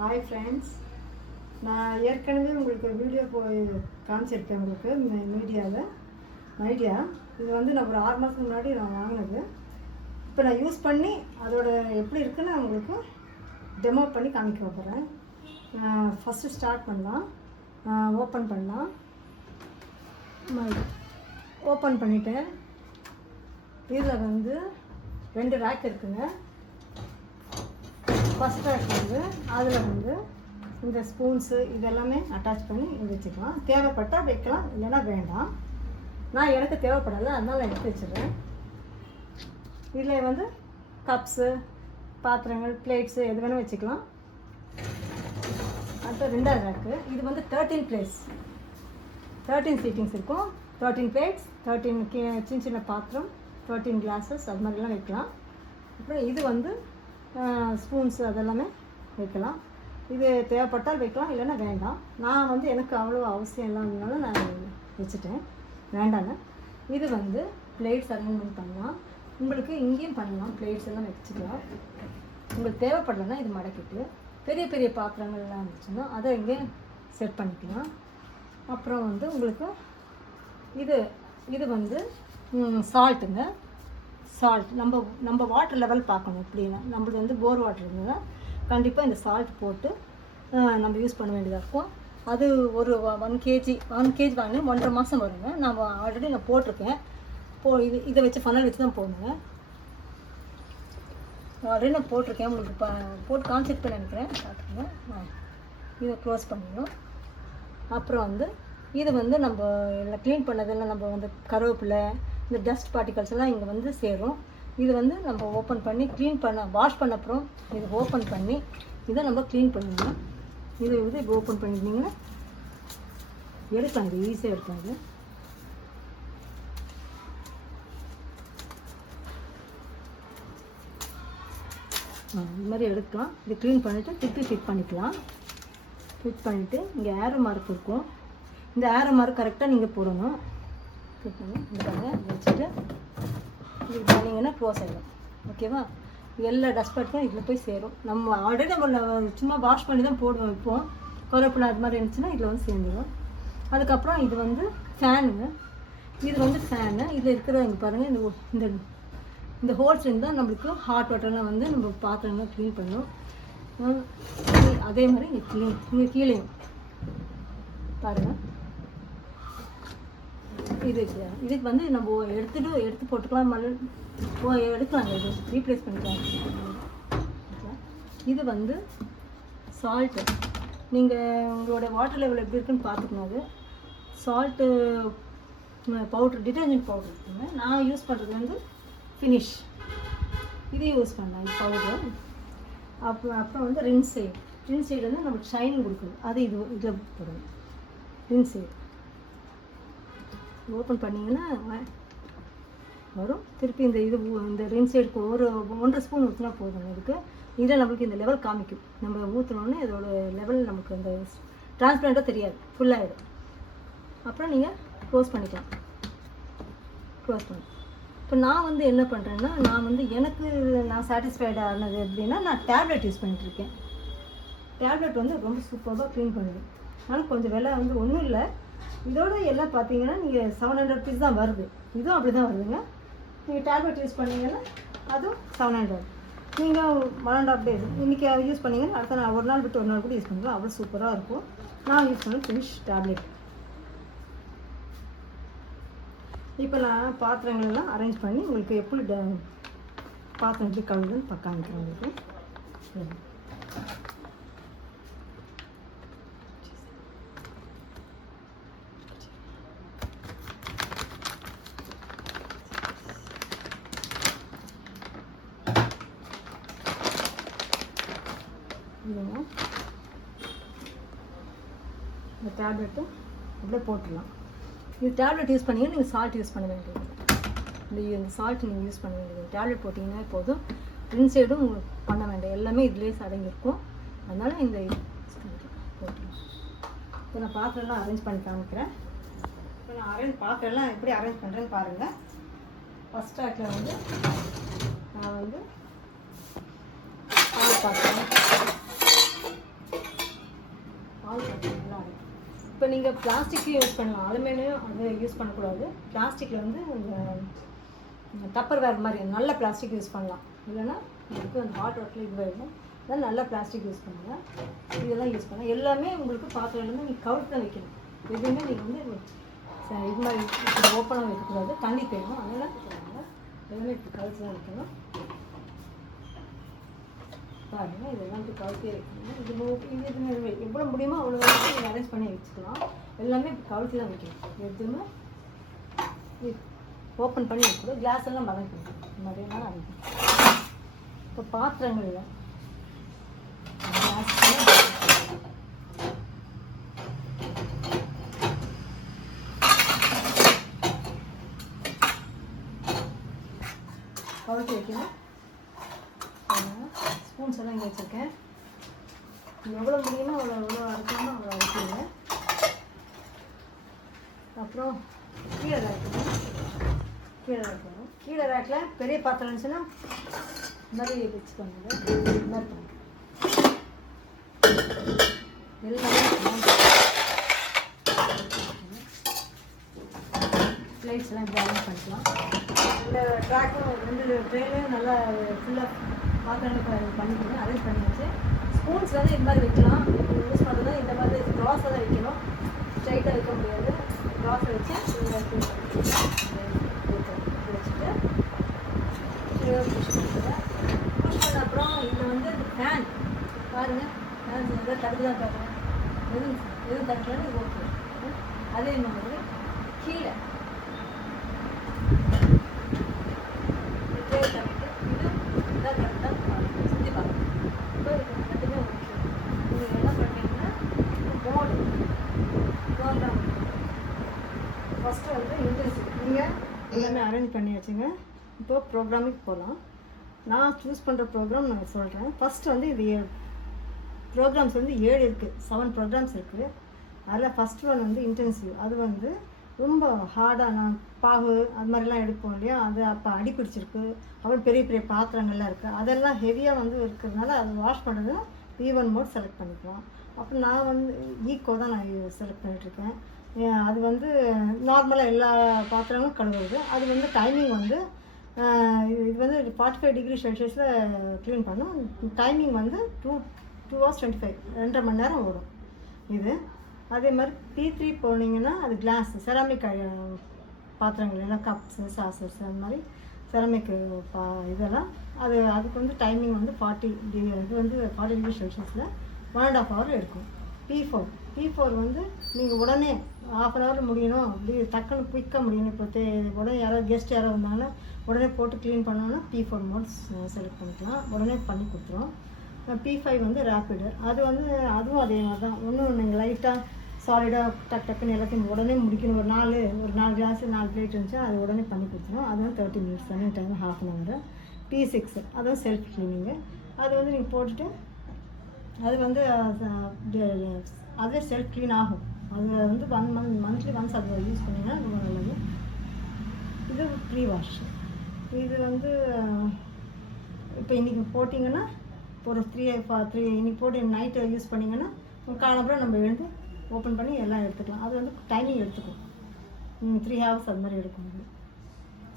Hi friends, நான் ஏற்கனவே உங்களுக்கு வீடியோ காமிச்சிருக்கேன். உங்களுக்கு மீடியாவில் ஐடியா இது வந்து நான் ஒரு 6 மாதத்துக்கு முன்னாடி நான் வாங்கினது. இப்போ நான் யூஸ் பண்ணி அதோட எப்படி இருக்குன்னு நான் உங்களுக்கு டெமோ பண்ணி காமிக்க போகிறேன். ஃபஸ்ட்டு ஸ்டார்ட் பண்ணலாம். ஓப்பன் பண்ணலாம். ஓப்பன் பண்ணிவிட்டேன். இதில் வந்து 2 ரேக் இருக்குங்க. ஃபஸ்ட் ரேக் வந்து அதில் வந்து இந்த ஸ்பூன்ஸு இதெல்லாமே அட்டாச் பண்ணி வச்சுக்கலாம். தேவைப்பட்டால் வைக்கலாம், இல்லைன்னா வேண்டாம். நான் எனக்கு தேவைப்படலை, அதனால் நான் எடுத்து வச்சுருவேன். இதில் வந்து கப்ஸு, பாத்திரங்கள், பிளேட்ஸு எது வேணும் வச்சுக்கலாம். அடுத்து 2வது ரேக்கு. இது வந்து 13 பிளேஸ், 13 சீட்டிங்ஸ் இருக்கும். 13 பிளேட்ஸ், 13 சின்ன சின்ன பாத்திரம், 13 கிளாஸஸ் அது மாதிரிலாம் வைக்கலாம். அப்புறம் இது வந்து ஸ்பூன்ஸு அதெல்லாமே வைக்கலாம். இது தேவைப்பட்டால் வைக்கலாம், இல்லைன்னா வேண்டாம். நான் வந்து எனக்கு அவ்வளோ அவசியம் இல்லாததுனால நான் வச்சுட்டேன், வேண்டாங்க. இது வந்து பிளேட்ஸ் அரேஞ்ச்மெண்ட் பண்ணலாம். உங்களுக்கு இங்கேயும் பண்ணலாம், பிளேட்ஸ் எல்லாம் வச்சுக்கலாம். உங்களுக்கு தேவைப்படலைன்னா இது மடக்கிட்டு பெரிய பெரிய பாத்திரங்கள்லாம் இருந்துச்சுன்னா அதை இங்கே செட் பண்ணிக்கலாம். அப்புறம் வந்து உங்களுக்கு இது வந்து சால்ட்டுங்க. சால்ட் நம்ம வாட்டர் லெவல் பார்க்கணும். எப்படின்னா நம்மளுக்கு வந்து போர் வாட்டர் இருந்தால் கண்டிப்பாக இந்த சால்ட் போட்டு நம்ம யூஸ் பண்ண வேண்டியதாக இருக்கும். அது ஒரு 1 கேஜி வாங்கி 1.5 மாதம் வருங்க. நான் ஆல்ரெடி போட்டிருக்கேன். இதை வச்சு ஃபனல் வச்சு தான் போடணுங்க. ஆல்ரெடி நான் போட்டிருக்கேன். உங்களுக்கு போட்டு கான்செப்ட் நினைக்கிறேன், பார்த்துக்கோங்க. இதை க்ளோஸ் பண்ணிடணும். அப்புறம் வந்து இது வந்து நம்ம எல்லாம் க்ளீன் பண்ணதெல்லாம் நம்ம வந்து கருவேப்பிலை, இந்த டஸ்ட் பார்ட்டிகல்ஸ் எல்லாம் இங்கே வந்து சேரும். இது வந்து நம்ம ஓப்பன் பண்ணி வாஷ் பண்ண அப்புறம் இது ஓப்பன் பண்ணி இதை நம்ம க்ளீன் பண்ணணும். இதை வந்து இப்போ ஓப்பன் பண்ணியிருந்தீங்கன்னா எடுக்கலாம், இது ஈஸியாக எடுக்கலாம். இது மாதிரி எடுக்கலாம். இது க்ளீன் பண்ணிவிட்டு திருப்பி ஃபிட் பண்ணிக்கலாம். ஃபிட் பண்ணிவிட்டு இங்கே ஏரோ மார்க் இருக்கும். இந்த ஏரோ மார்க் கரெக்டாக நீங்கள் போடணும். ஃபிட் பண்ணி இந்த பாருங்க வச்சுட்டு இது பண்ணிங்கன்னா க்ளோஸ் ஆகிடும். ஓகேவா? எல்லா டஸ்ட் பார்ட்டியும் இதில் போய் சேரும். நம்ம ஆல்ரெடி நம்ம சும்மா வாஷ் பண்ணி தான் போடுவோம். இப்போது கருவேப்பிலை அது மாதிரி இருந்துச்சுன்னா இதில் வந்து சேர்ந்துடும். அதுக்கப்புறம் இது வந்து ஃபேனுங்க. இது வந்து ஃபேனு. இதில் இருக்கிற இங்கே பாருங்கள், இந்த ஹோல்ஸ் இருந்தால் நம்மளுக்கு ஹாட் வாட்டர்லாம் வந்து நம்ம பாத்திரம்லாம் க்ளீன் பண்ணணும். அதே மாதிரி இங்கே கீழே பாருங்கள். இதுக்கு வந்து நம்ம எடுத்து போட்டுக்கலாம், எடுக்கலாங்க. இது ரீப்ளேஸ் பண்ணிக்கலாம். இது வந்து சால்ட்டு. நீங்கள் உங்களோட வாட்டர் லெவல் எப்படி இருக்குன்னு பார்த்துக்கணும். அது சால்ட்டு பவுட்ரு, டிட்டர்ஜென்ட் பவுட்ரு இருக்குங்க. நான் யூஸ் பண்ணுறது வந்து ஃபினிஷ். இதையும் யூஸ் பண்ணலாம், இது பவுட்ரு. அப்புறம் வந்து ரின்சைடு வந்து நம்மளுக்கு ஷைனிங் கொடுக்குது. அது இதில் போடுவோம். ரின்சைடு ஓப்பன் பண்ணிங்கன்னா வரும். திருப்பி இந்த ரின்சைடுக்கு 1.5 ஸ்பூன் ஊற்றினா போதுங்க. இதுக்கு இதில் நம்மளுக்கு இந்த லெவல் காமிக்கும். நம்ம ஊற்றினோன்னே இதோட லெவல் நமக்கு அந்த டிரான்ஸ்பரண்ட்டாக தெரியாது, ஃபுல்லாகிடும். அப்புறம் நீங்கள் க்ளோஸ் பண்ணிக்கலாம். க்ளோஸ் பண்ணி இப்போ நான் வந்து என்ன பண்ணுறேன்னா, நான் சாட்டிஸ்ஃபைடு ஆனது எப்படின்னா, நான் டேப்லெட் யூஸ் பண்ணிட்டுருக்கேன். டேப்லெட் வந்து ரொம்ப சூப்பராக க்ளீன் பண்ணுது. ஆனால் கொஞ்சம் விலை வந்து ஒன்றும் இல்லை. இதோட எல்லாம் பார்த்தீங்கன்னா நீங்கள் 700 rupees தான் வருது. இதுவும் அப்படி தான் வருதுங்க. நீங்கள் டேப்லெட் யூஸ் பண்ணிங்கன்னா அதுவும் 700. நீங்கள் 1.5 days இன்றைக்கி யூஸ் பண்ணிங்கன்னா அடுத்த நாள் ஒரு நாள் விட்டு ஒரு நாள் கூட யூஸ் பண்ணிக்கலாம். அவ்வளோ சூப்பராக இருக்கும். நான் யூஸ் பண்ண ஃபினிஷ் டேப்லெட். இப்போ நான் பாத்திரங்கள்லாம் அரேஞ்ச் பண்ணி உங்களுக்கு எப்படி பாத்திரம் எப்படி கழுவுதுன்னு காமிக்கிறேன் உங்களுக்கு. இந்த டேப்லெட்டு அப்படியே போட்டுடலாம். இது டேப்லெட் யூஸ் பண்ணிங்கன்னா நீங்கள் சால்ட் யூஸ் பண்ண வேண்டியது. இந்த சால்ட் நீங்கள் யூஸ் பண்ண வேண்டியது. டேப்லெட் போட்டிங்கன்னா போதும். இன்சைடும் பண்ண வேண்டாம், எல்லாமே இதுலேயே அடங்கியிருக்கும். அதனால் இந்த போட்டுடலாம். இப்போ நான் பாத்திரம்லாம் அரேஞ்ச் பண்ணி காமிக்கிறேன். இப்போ நான் பாத்திரம்லாம் எப்படி அரேஞ்ச் பண்ணுறேன்னு பாருங்கள். ஃபஸ்ட் ரேக்கில் வந்து நான் வந்து பால் பாத்திரம், ஆள் நல்லா இருக்கும். இப்போ நீங்கள் பிளாஸ்டிக்கும் யூஸ் பண்ணலாம், அலுமினியம் அது யூஸ் பண்ணக்கூடாது. பிளாஸ்டிக்கில் வந்து இந்த டப்பர் வேர் மாதிரி நல்ல பிளாஸ்டிக் யூஸ் பண்ணலாம். இல்லைன்னா உங்களுக்கு அந்த ஹாட் வாட்டரில் இதுவாகிடும். அதான் நல்ல பிளாஸ்டிக் யூஸ் பண்ணுங்கள். இதெல்லாம் யூஸ் பண்ணலாம். எல்லாமே உங்களுக்கு பாத்திரம்லேருந்து நீங்கள் கவுத்து தான் வைக்கணும். எதுவுமே நீங்கள் வந்து இது மாதிரி ஓப்பனாக வைக்கக்கூடாது, தண்ணி போயிடும். அதெல்லாம் சொல்லுவாங்க, எல்லாமே இப்போ கவுத்து தான் வைக்கணும். பாருங்கள், இதெல்லாம் இப்போ கவுத்தே வைக்கணும். இது எவ்வளோ முடியுமோ அவ்வளோ நீங்கள் அரேஞ்ச் பண்ணி வச்சுக்கலாம். எல்லாமே இப்போ கவுத்து தான் வைக்கணும். எதுவுமே ஓப்பன் பண்ணி வைக்கணும். கிளாஸ் எல்லாம் மறைக்கணும். இந்த மாதிரியெல்லாம் அரைக்கணும். இப்போ பாத்திரங்களில் கவுத்து வைக்கணும். ஸ்பூன்ஸ் எல்லாம் இங்கே வச்சுருக்கேன். எவ்வளோ முடியுமோ எவ்வளோ அரைக்கணுமோ அவ்வளோ அரைக்கிங்க. அப்புறம் கீழே ரேக்கணும். கீழே ரேக்கில் பெரிய பாத்திரம் இருந்துச்சுன்னா இந்த மாதிரி வச்சுக்கோங்க. இந்த மாதிரி பண்ணுங்க. எல்லாமே பிளேட்ஸ்லாம் இப்படி அரேஞ்ச் பண்ணிக்கலாம். இந்த ட்ராக்கும் 2 ட்ரேலையும் நல்லா ஃபுல்லாக பாத்திரங்கள் பண்ணிக்கணும். அரேஞ்ச் பண்ணியாச்சு. ஸ்பூன்ஸ் வந்து இது மாதிரி வைக்கலாம். யூஸ் பண்ணுறது இந்த மாதிரி க்ராஸை தான் வைக்கணும். ஸ்ட்ரைட்டாக வைக்க முடியாது. க்ராஸை வச்சு வச்சுட்டு புஷ் பண்ண அப்புறம் இதில் வந்து ஃபேன் பாருங்கள். ஃபேன் எதாவது தடுக்கலாம் பார்க்குறேன். எதுவும் தடுக்கலாம் ஓகே. அதே மாதிரி கீழே சுற்றி பார்க்கணும். இப்போ இது மட்டுமே ஓகே. நீங்கள் என்ன பண்ணுறீங்கன்னா மோடு ப்ரோக்ராம் ஃபஸ்ட்டு வந்து இன்டென்சிட்டி நீங்கள் எல்லாமே அரேஞ்ச் பண்ணி வச்சுங்க. இப்போது ப்ரோக்ராமுக்கு போகலாம். நான் சூஸ் பண்ணுற ப்ரோக்ராம் நான் சொல்கிறேன். ஃபஸ்ட்டு வந்து இது ப்ரோக்ராம்ஸ் வந்து 7 இருக்குது. 7 ப்ரோக்ராம்ஸ் இருக்குது. அதில் ஃபஸ்ட் ஒன் வந்து இன்டென்சிவ். அது வந்து ரொம்ப ஹார்டாக நான் பாகு அது மாதிரிலாம் எடுப்போம் இல்லையா, அது அப்போ அடி பிடிச்சிருக்கு. அப்புறம் பெரிய பெரிய பாத்திரங்கள்லாம் இருக்குது. அதெல்லாம் ஹெவியாக வந்து இருக்கிறதுனால அது வாஷ் பண்ணுறது V1 மோட் செலக்ட் பண்ணிக்கலாம். அப்புறம் நான் வந்து ஈக்கோ தான் நான் செலக்ட் பண்ணிகிட்ருக்கேன். அது வந்து நார்மலாக எல்லா பாத்திரங்களும் கழுவுறது. அது வந்து டைமிங் வந்து இது வந்து 45 டிகிரி செல்சியஸில் க்ளீன் பண்ணோம். டைமிங் வந்து 2 hours 25 2.5 மணி நேரம் ஓடும் இது. அதே மாதிரி P3 போனீங்கன்னா அது கிளாஸ் செராமிக் பாத்திரங்கள் எல்லாம் கப்ஸு சாசஸ் அந்த மாதிரி செராமிக்கு இதெல்லாம் அதுக்கு வந்து டைமிங் வந்து 40 இது வந்து 40 டிகிரி செல்சியஸில் 1.5 hour எடுக்கும். P4 வந்து நீங்கள் உடனே 1/2 hour முடியணும், அப்படி டக்குன்னு குயிக்காக முடியணும். இப்போ உடனே யாராவது கெஸ்ட் யாராவது வந்தாங்கன்னா உடனே போட்டு க்ளீன் பண்ணோன்னா P4 மோட்ஸ் செலக்ட் பண்ணிக்கலாம். உடனே பண்ணி கொடுத்துரும். P5 வந்து ரேப்பிடு. அது வந்து அதுவும் அதே மாதிரி தான். ஒன்றும் நீங்கள் லைட்டாக சாலிடாக டக்குன்னு எல்லாத்தையும் உடனே முடிக்கணும். ஒரு 4 கிளாஸு 4 பிளேட் இருந்துச்சு, அது உடனே பண்ணி கொடுத்துரும். அதுவும் 30 minutes தானே டைம், 1/2 hour. P6 அதுவும் செல்ஃப் க்ளீனிங்கு. அது வந்து நீங்கள் போட்டுட்டு அது வந்து அதே செல்ஃப் க்ளீன் ஆகும். அது வந்து மந்த்லி ஒன்ஸ் அதை யூஸ் பண்ணிங்கன்னா ரொம்ப நல்லது. இது ப்ரீ வாஷ். இது வந்து இப்போ இன்றைக்கி போட்டிங்கன்னா ஒரு 3 இன்றைக்கி போட்டு நைட்டு யூஸ் பண்ணிங்கன்னா காலம்புறம் நம்ம எழுந்து ஓப்பன் பண்ணி எல்லாம் எடுத்துக்கலாம். அது வந்து டைமிங் எடுத்துக்கும். 3 hours அது மாதிரி எடுக்கும்.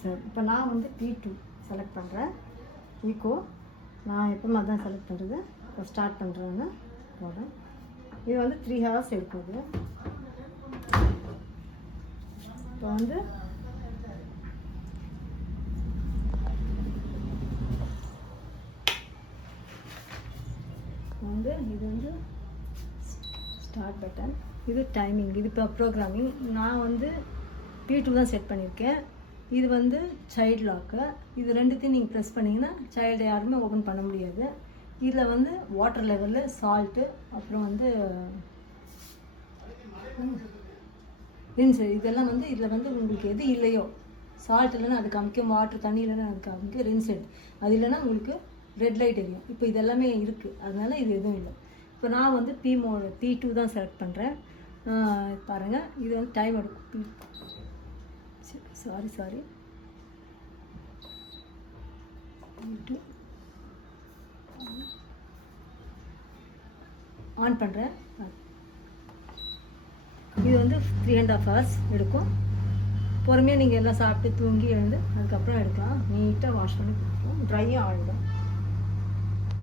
சரி, இப்போ நான் வந்து P2 செலக்ட் பண்ணுறேன். ஈக்கோ நான் எப்போவுமே அதான் செலக்ட் பண்ணுறது. இப்போ ஸ்டார்ட் பண்ணுறேன்னு போடுறேன். இது வந்து 3 hours எடுக்குது. இப்போ வந்து இது வந்து ஸ்டார்ட் பட்டன், இது டைமிங், இது இப்போ ப்ரோக்ராமிங். நான் வந்து P2 தான் செட் பண்ணியிருக்கேன். இது வந்து சைல்டு லாக்கு. இது ரெண்டுத்தையும் நீங்கள் ப்ரெஸ் பண்ணிங்கன்னா சைல்டு யாருமே ஓப்பன் பண்ண முடியாது. இதில் வந்து வாட்டர் லெவலில் சால்ட்டு, அப்புறம் வந்து இதெல்லாம் வந்து இதில் வந்து உங்களுக்கு எது இல்லையோ, சால்ட் இல்லைன்னா அது காமிக்கும், வாட்டர் தண்ணி இல்லைன்னா அது காமிக்கும், ரின்செட் அது இல்லைன்னா உங்களுக்கு ரெட் லைட் எரியும். இப்போ இதெல்லாமே இருக்குது, அதனால் இது எதுவும் இல்லை. இப்போ நான் வந்து P2 தான் செலக்ட் பண்ணுறேன். பாருங்கள், இது வந்து டைம் எடுக்கும். சாரி P2 ஆன் பண்ணுறேன். இது வந்து 3.5 hours எடுக்கும். பொறுமையாக நீங்கள் எல்லாம் சாப்பிட்டு தூங்கி எழுந்து அதுக்கப்புறம் எடுக்கலாம். நீட்டாக வாஷ் பண்ணி கொடுப்போம், ட்ரையாக ஆகிடும்.